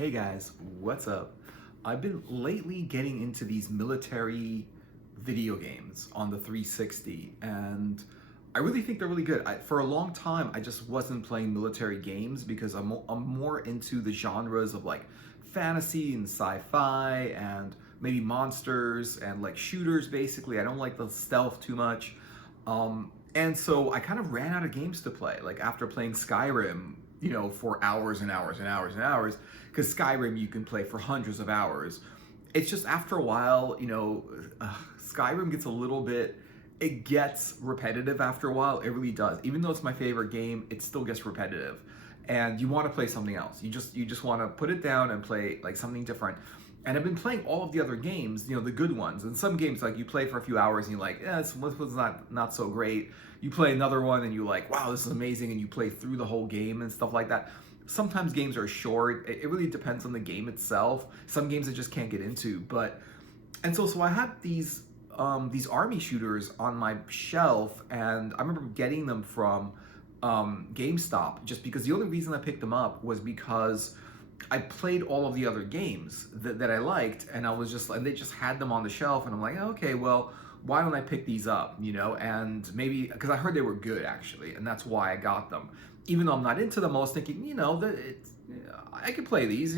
Hey guys, what's up? I've been lately getting into these military video games on the 360, and I really think they're really good. For a long time, I just wasn't playing military games because I'm more into the genres of like fantasy and sci-fi and maybe monsters and like shooters basically. I don't like the stealth too much. And so I kind of ran out of games to play. Like after playing Skyrim, for hours and hours and hours and hours, because Skyrim you can play for hundreds of hours. It's just after a while, Skyrim gets a little bit, it gets repetitive after a while. It really does. Even though it's my favorite game, it still gets repetitive. And you want to play something else. You just want to put it down and play like something different. And I've been playing all of the other games, the good ones. And some games, like you play for a few hours and you're like, this was not so great. You play another one and you're like, wow, this is amazing, and you play through the whole game and stuff like that. Sometimes games are short. It really depends on the game itself. Some games I just can't get into. So I had these army shooters on my shelf, and I remember getting them from GameStop, just because the only reason I picked them up was because I played all of the other games that I liked, and and they just had them on the shelf, and I'm like, okay, well, why don't I pick these up, and maybe, because I heard they were good actually, and that's why I got them. Even though I'm not into them, I was thinking, I could play these,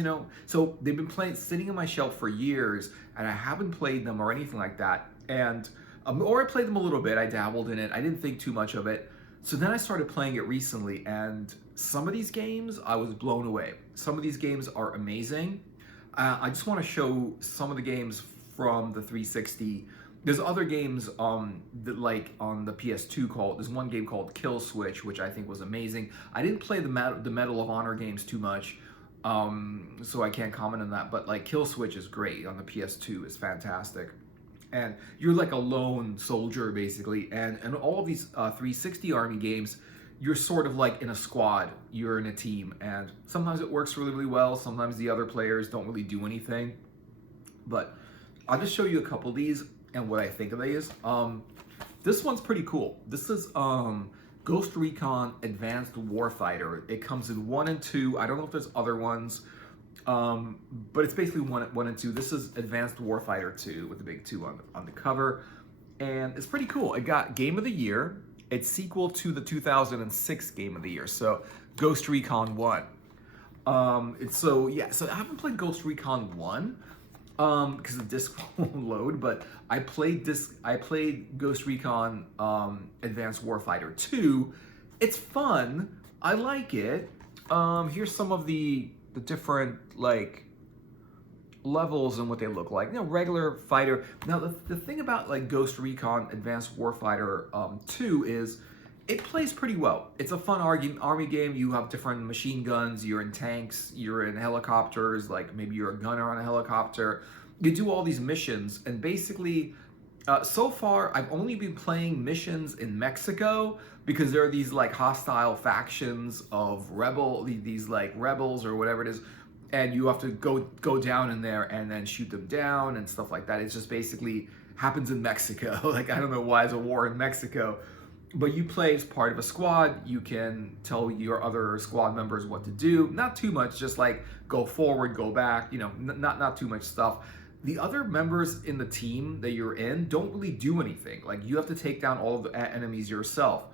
So they've been sitting on my shelf for years, and I haven't played them or anything like that, and, or I played them a little bit, I dabbled in it, I didn't think too much of it. So then I started playing it recently, and some of these games, I was blown away. Some of these games are amazing. I just want to show some of the games from the 360. There's other games that, like on the PS2, there's one game called Kill Switch, which I think was amazing. I didn't play the Medal of Honor games too much, so I can't comment on that, but like Kill Switch is great on the PS2, it's fantastic. And you're like a lone soldier basically, and all of these 360 army games, you're sort of like in a squad, you're in a team, and sometimes it works really, really well, sometimes the other players don't really do anything. But I'll just show you a couple of these and what I think of these. This one's pretty cool. This is Ghost Recon Advanced Warfighter. It comes in 1 and 2. I don't know if there's other ones. But it's basically one and two. This is Advanced Warfighter 2 with the big 2 on the cover, and it's pretty cool. It got Game of the Year. It's sequel to the 2006 Game of the Year, so Ghost Recon 1. So I haven't played Ghost Recon 1 because the disc won't load, but I played Ghost Recon Advanced Warfighter 2. It's fun. I like it. Here's some of the different like levels and what they look like. Regular fighter. Now the thing about like Ghost Recon Advanced Warfighter 2 is it plays pretty well. It's a fun army game. You have different machine guns, you're in tanks, you're in helicopters, like maybe you're a gunner on a helicopter. You do all these missions, and basically so far I've only been playing missions in Mexico, because there are these like hostile factions of these like rebels or whatever it is, and you have to go down in there and then shoot them down and stuff like that. It's just basically happens in Mexico. Like, I don't know why there's a war in Mexico, but you play as part of a squad. You can tell your other squad members what to do. Not too much, just like go forward, go back, not too much stuff. The other members in the team that you're in don't really do anything. Like, you have to take down all of the enemies yourself.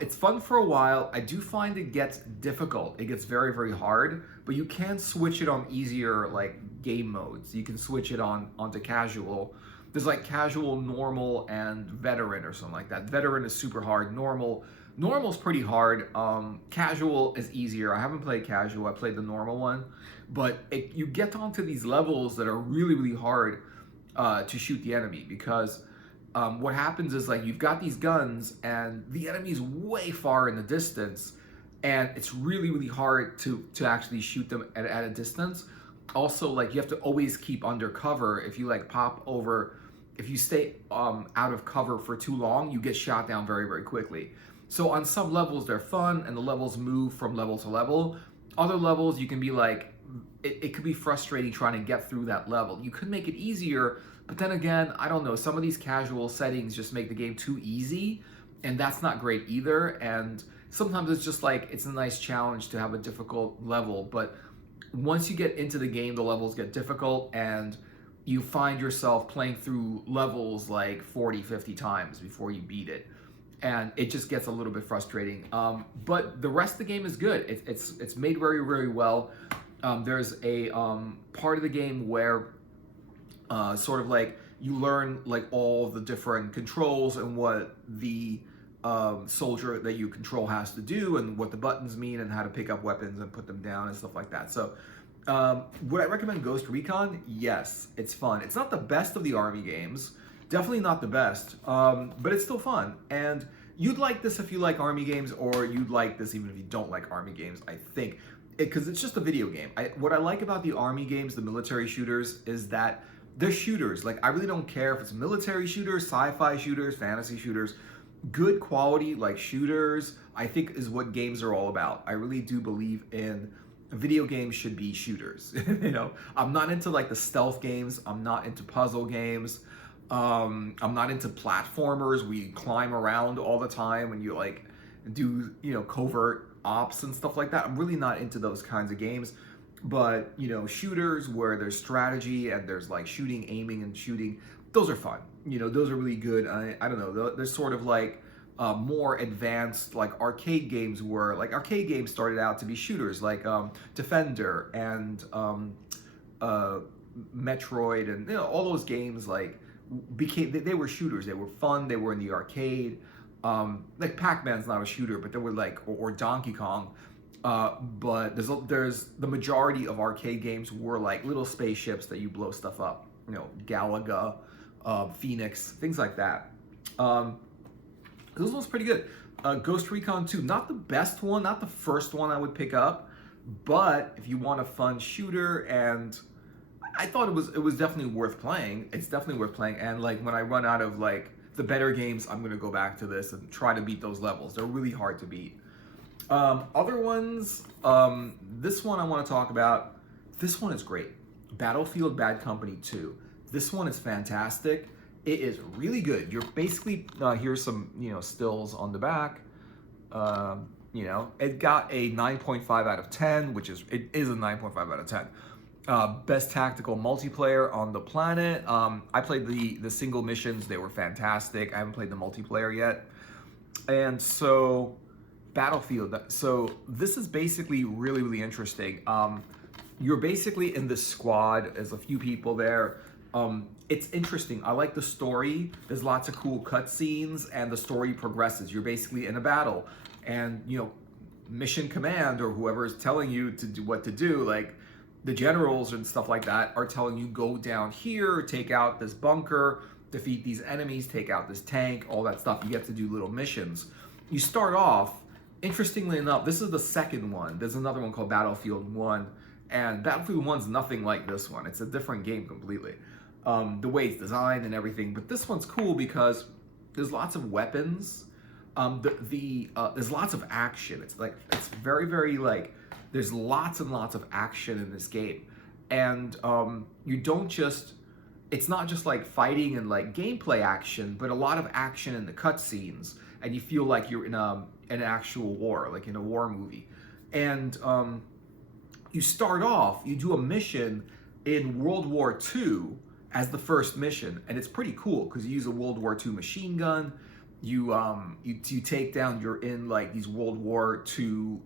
It's fun for a while. I do find it gets difficult. It gets very, very hard, but you can switch it on easier like game modes. You can switch it onto casual. There's like casual, normal, and veteran or something like that. Veteran is super hard. Normal's pretty hard. Casual is easier. I haven't played casual. I played the normal one, but you get onto these levels that are really, really hard to shoot the enemy, because what happens is, like, you've got these guns and the enemy's way far in the distance, and it's really, really hard to actually shoot them at a distance. Also, like, you have to always keep under cover. If you like if you stay out of cover for too long, you get shot down very, very quickly. So on some levels they're fun and the levels move from level to level. Other levels you can be like, it could be frustrating trying to get through that level. You could make it easier, but then again, I don't know, some of these casual settings just make the game too easy, and that's not great either. And sometimes it's just like, it's a nice challenge to have a difficult level, but once you get into the game, the levels get difficult, and you find yourself playing through levels like 40, 50 times before you beat it. And it just gets a little bit frustrating. But the rest of the game is good. It's made very, very well. There's a part of the game where sort of like you learn like all the different controls and what the soldier that you control has to do and what the buttons mean and how to pick up weapons and put them down and stuff like that. So would I recommend Ghost Recon? Yes, it's fun. It's not the best of the Army games. Definitely not the best, but it's still fun. And you'd like this if you like Army games, or you'd like this even if you don't like Army games, I think. Because it's just a video game. What I like about the Army games, the military shooters, is that they're shooters. Like, I really don't care if it's military shooters, sci-fi shooters, fantasy shooters. Good quality, like, shooters, I think is what games are all about. I really do believe in video games should be shooters. You know, I'm not into, like, the stealth games. I'm not into puzzle games. I'm not into platformers where you climb around all the time and you, like, do, you know, covert ops and stuff like that. I'm really not into those kinds of games. But, you know, shooters where there's strategy and there's like shooting, aiming and shooting, those are fun. You know, those are really good. I don't know, there's sort of like more advanced like arcade games where like arcade games started out to be shooters like Defender and Metroid and, you know, all those games like they were shooters. They were fun. They were in the arcade. Like Pac-Man's not a shooter, but there were like, or Donkey Kong. But there's the majority of arcade games were like little spaceships that you blow stuff up. You know, Galaga, Phoenix, things like that. This one's pretty good. Ghost Recon 2, not the best one, not the first one I would pick up, but if you want a fun shooter, and I thought it was definitely worth playing. It's definitely worth playing, and like when I run out of like the better games, I'm gonna go back to this and try to beat those levels. They're really hard to beat. Other ones, this one I want to talk about. This one is great. Battlefield Bad Company 2. This one is fantastic. It is really good. You're basically, here's some, you know, stills on the back. You know, it got a 9.5 out of 10, it is a 9.5 out of 10. Best tactical multiplayer on the planet. I played the single missions. They were fantastic. I haven't played the multiplayer yet. And so Battlefield. So this is basically really, really interesting. You're basically in this squad. There's a few people there. It's interesting. I like the story. There's lots of cool cutscenes, and the story progresses. You're basically in a battle, and you know, mission command or whoever is telling you to do what to do, like the generals and stuff like that, are telling you go down here, take out this bunker, defeat these enemies, take out this tank, all that stuff. You get to do little missions. You start off. Interestingly enough, this is the second one. There's another one called Battlefield 1, and Battlefield 1's nothing like this one. It's a different game completely. The way it's designed and everything, but this one's cool because there's lots of weapons. There's lots of action. It's very, very like, there's lots and lots of action in this game. And you don't just, it's not just like fighting and like gameplay action, but a lot of action in the cutscenes. And you feel like you're in an actual war, like in a war movie. And you start off, you do a mission in World War II as the first mission, and it's pretty cool because you use a World War II machine gun. You take down. You're in like these World War II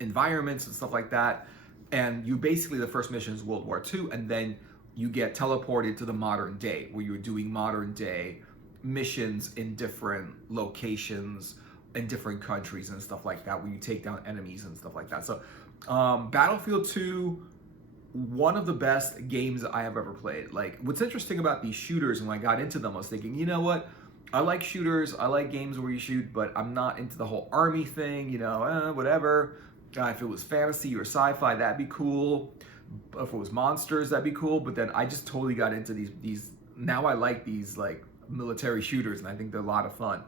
environments and stuff like that, and you basically, the first mission is World War II, and then you get teleported to the modern day where you're doing modern day missions in different locations in different countries and stuff like that, where you take down enemies and stuff like that. So Battlefield 2, one of the best games I have ever played. Like, what's interesting about these shooters, and when I got into them, I was thinking, you know what? I like shooters, I like games where you shoot, but I'm not into the whole army thing, you know, whatever. If it was fantasy or sci-fi, that'd be cool. If it was monsters, that'd be cool. But then I just totally got into these, now I like these like military shooters, and I think they're a lot of fun.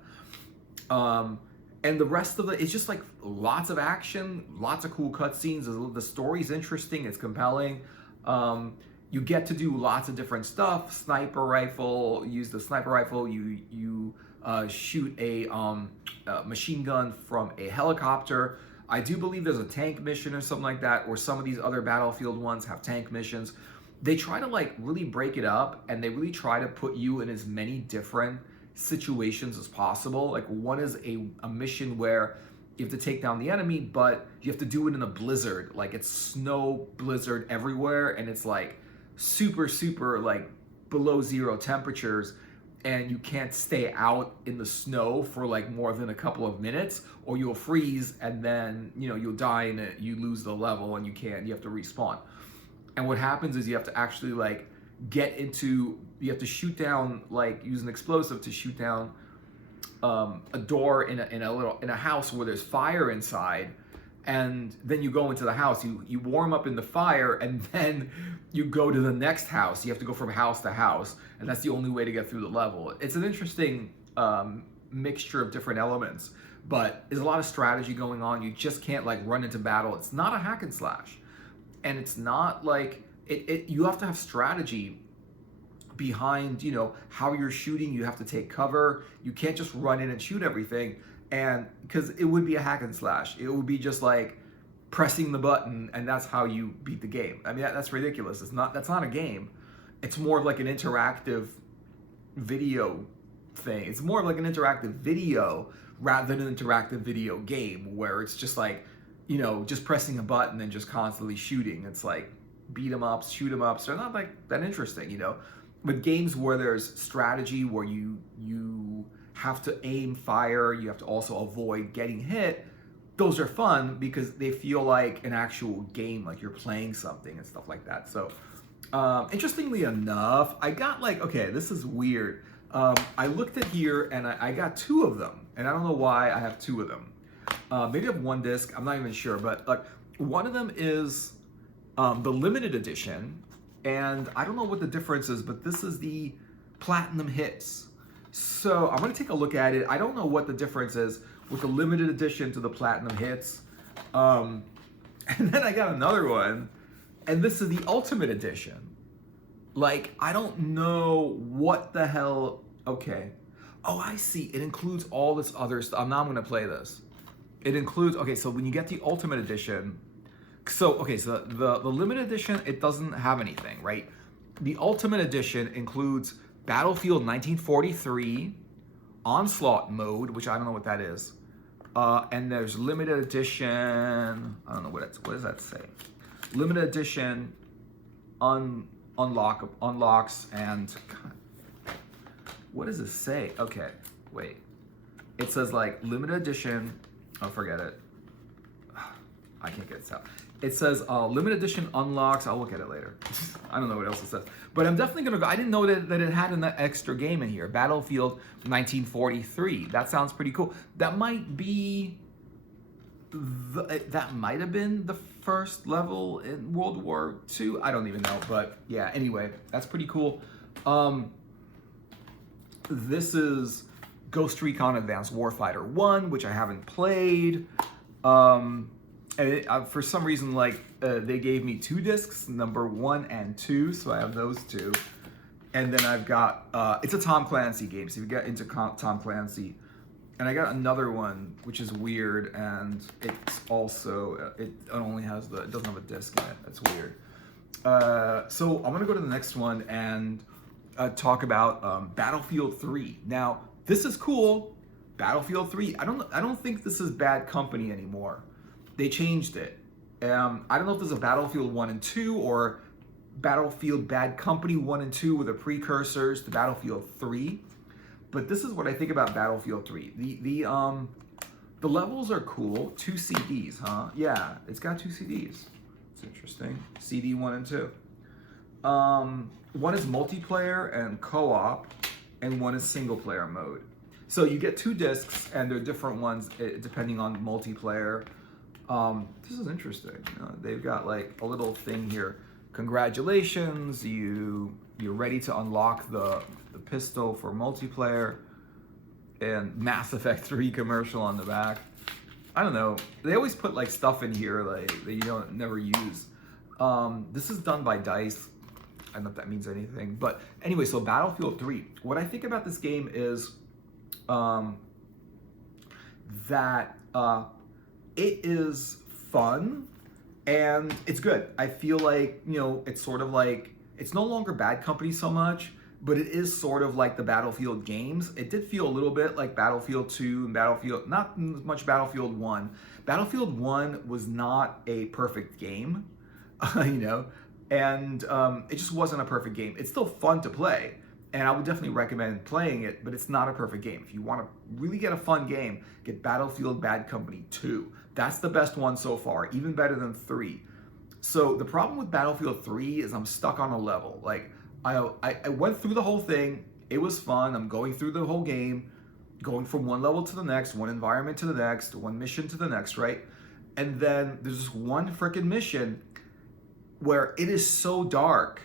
And the rest of it's just like lots of action, lots of cool cutscenes. The story's interesting, it's compelling. You get to do lots of different stuff. Sniper rifle, use the sniper rifle. You shoot a machine gun from a helicopter. I do believe there's a tank mission or something like that, or some of these other Battlefield ones have tank missions. They try to like really break it up, and they really try to put you in as many different situations as possible. Like one is a mission where you have to take down the enemy, but you have to do it in a blizzard. Like it's snow blizzard everywhere, and it's like super, super like below zero temperatures, and you can't stay out in the snow for like more than a couple of minutes, or you'll freeze, and then you'll die in it, you lose the level, and you have to respawn. And what happens is you have to actually like you have to shoot down, like use an explosive to shoot down a door in a house where there's fire inside, and then you go into the house, you warm up in the fire, and then you go to the next house. You have to go from house to house, and that's the only way to get through the level. It's an interesting mixture of different elements, but there's a lot of strategy going on. You just can't like run into battle. It's not a hack and slash, and it's not like you have to have strategy behind how you're shooting. You have to take cover. You can't just run in and shoot everything, and because it would be a hack and slash, it would be just like pressing the button and that's how you beat the game. I mean, that's ridiculous. That's not a game. It's more of like an interactive video thing. It's more of like an interactive video rather than an interactive video game where it's just like just pressing a button and just constantly shooting. It's like beat 'em ups, shoot 'em ups. They're not like that interesting, But games where there's strategy, where you have to aim, fire, you have to also avoid getting hit, those are fun because they feel like an actual game, like you're playing something and stuff like that. So interestingly enough, I got like, okay, this is weird. I looked at here and I got 2 of them, and I don't know why I have 2 of them. Maybe I have 1 disc, I'm not even sure, but like one of them is the limited edition, and I don't know what the difference is, but this is the Platinum Hits. So I'm gonna take a look at it. I don't know what the difference is with the limited edition to the Platinum Hits. And then I got another one, and this is the Ultimate Edition. Like, I don't know what the hell, okay. Oh, I see, it includes all this other stuff. Now I'm gonna play this. It includes, okay, so when you get the Ultimate Edition, so the limited edition, it doesn't have anything, right? The Ultimate Edition includes Battlefield 1943, Onslaught mode, which I don't know what that is. And there's limited edition, I don't know what does that say? Limited edition unlocks, and God, what does this say? Okay, wait. It says like limited edition, oh, forget it. I can't get this out. It says limited edition unlocks. I'll look at it later. I don't know what else it says. But I'm definitely going to go. I didn't know that it had an extra game in here. Battlefield 1943. That sounds pretty cool. That might be... that might have been the first level in World War II. I don't even know. But yeah, anyway, that's pretty cool. This is Ghost Recon Advanced Warfighter 1, which I haven't played. And for some reason, like, they gave me 2 discs, number 1 and 2, so I have those 2. And then I've got, it's a Tom Clancy game, so if you get into Tom Clancy. And I got another one, which is weird, and it's also, it only has it doesn't have a disc in it. That's weird. So I'm gonna go to the next one and talk about Battlefield 3. Now, this is cool, Battlefield 3. I don't think this is Bad Company anymore. They changed it. I don't know if there's a Battlefield 1 and 2 or Battlefield Bad Company 1 and 2 were the precursors to Battlefield 3. But this is what I think about Battlefield 3. The levels are cool. 2 CDs, huh? Yeah, it's got 2 CDs. It's interesting. CD 1 and 2. One is multiplayer and co-op, and one is single player mode. So you get 2 discs, and they're different ones depending on multiplayer. This is interesting. They've got like a little thing here. Congratulations, you're ready to unlock the pistol for multiplayer, and Mass Effect 3 commercial on the back. I don't know. They always put like stuff in here like that you never use. This is done by DICE. I don't know if that means anything, but anyway. So Battlefield 3. What I think about this game is that it is fun and it's good. I feel like, it's sort of like, it's no longer Bad Company so much, but it is sort of like the Battlefield games. It did feel a little bit like Battlefield 2 and Battlefield, not as much Battlefield 1. Battlefield 1 was not a perfect game, and it just wasn't a perfect game. It's still fun to play, and I would definitely recommend playing it, but it's not a perfect game. If you want to really get a fun game, get Battlefield Bad Company 2. That's the best one so far, even better than 3. So the problem with Battlefield 3 is I'm stuck on a level. Like, I went through the whole thing. It was fun. I'm going through the whole game, going from one level to the next, one environment to the next, one mission to the next, right? And then there's this one freaking mission where it is so dark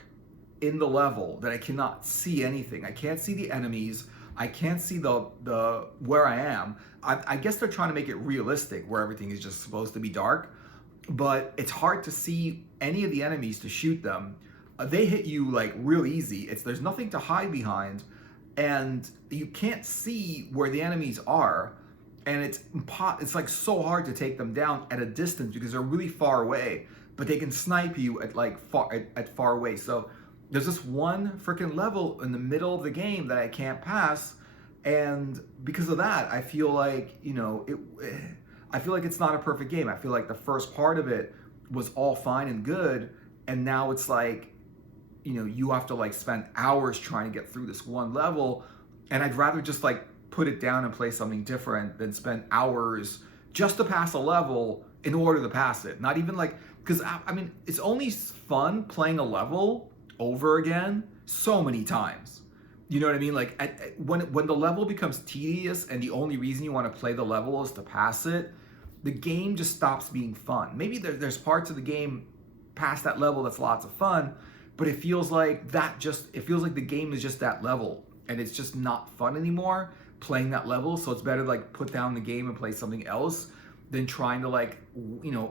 in the level that I cannot see anything. I can't see the enemies. I can't see the where I am. I guess they're trying to make it realistic where everything is just supposed to be dark, but it's hard to see any of the enemies to shoot them. They hit you like real easy. There's nothing to hide behind, and you can't see where the enemies are, and it's like so hard to take them down at a distance because they're really far away, but they can snipe you at like far away. So there's this one freaking level in the middle of the game that I can't pass, and because of that, I feel like, I feel like it's not a perfect game. I feel like the first part of it was all fine and good, and now it's like, you have to like spend hours trying to get through this one level, and I'd rather just like put it down and play something different than spend hours just to pass a level in order to pass it. Not even like, because I mean, it's only fun playing a level over again so many times. You know what I mean? Like when the level becomes tedious and the only reason you want to play the level is to pass it, the game just stops being fun. Maybe there's parts of the game past that level that's lots of fun, but it feels like the game is just that level and it's just not fun anymore playing that level. So it's better to like put down the game and play something else than trying to like,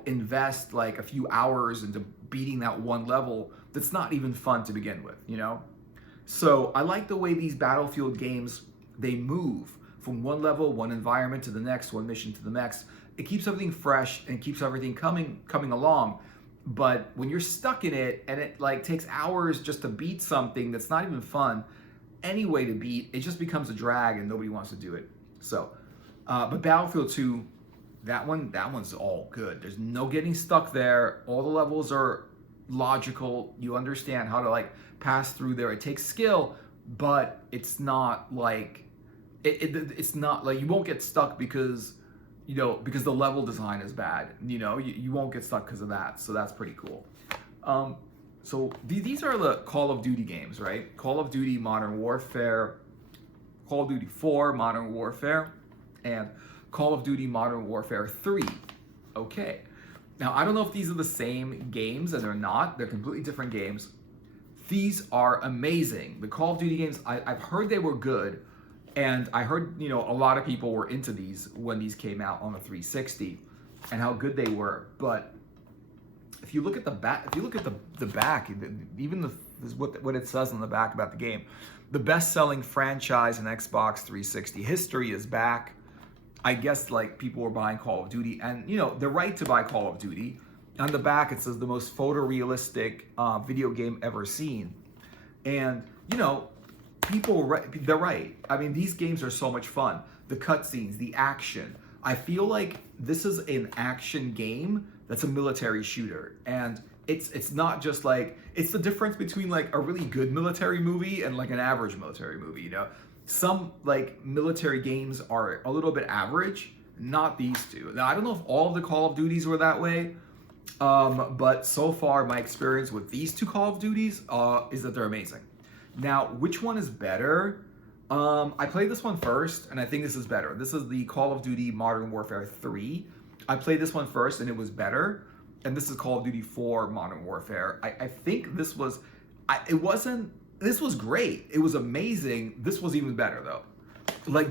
invest like a few hours into beating that one level that's not even fun to begin with, So I like the way these Battlefield games, they move from one level, one environment to the next, one mission to the next. It keeps everything fresh and keeps everything coming along. But when you're stuck in it and it like takes hours just to beat something that's not even fun, any way to beat, it just becomes a drag and nobody wants to do it. So, but Battlefield 2, that one's all good. There's no getting stuck there. All the levels are logical. You understand how to like pass through there. It takes skill, but it's not like it's not like you won't get stuck because because the level design is bad. You won't get stuck because of that. So that's pretty cool. So these are the Call of Duty games, right? Call of Duty Modern Warfare, Call of Duty 4 Modern Warfare, and Call of Duty Modern Warfare 3. Okay. Now, I don't know if these are the same games, and they're not. They're completely different games. These are amazing. The Call of Duty games, I've heard they were good, and I heard, a lot of people were into these when these came out on the 360 and how good they were. But if you look at the back, even what it says on the back about the game, the best-selling franchise in Xbox 360 history is back. I guess like people were buying Call of Duty, and they're right to buy Call of Duty. On the back it says the most photorealistic video game ever seen, and they're right. I mean, these games are so much fun. The cutscenes, the action. I feel like this is an action game that's a military shooter, and it's not just like, it's the difference between like a really good military movie and like an average military movie. Some like military games are a little bit average, not these two. Now, I don't know if all of the Call of Duties were that way, but so far my experience with these two Call of Duties is that they're amazing. Now, which one is better? I played this one first, and I think this is better. This is the Call of Duty Modern Warfare 3. I played this one first, and it was better. And this is Call of Duty 4 Modern Warfare. I think this was great. It was amazing. This was even better, though. Like,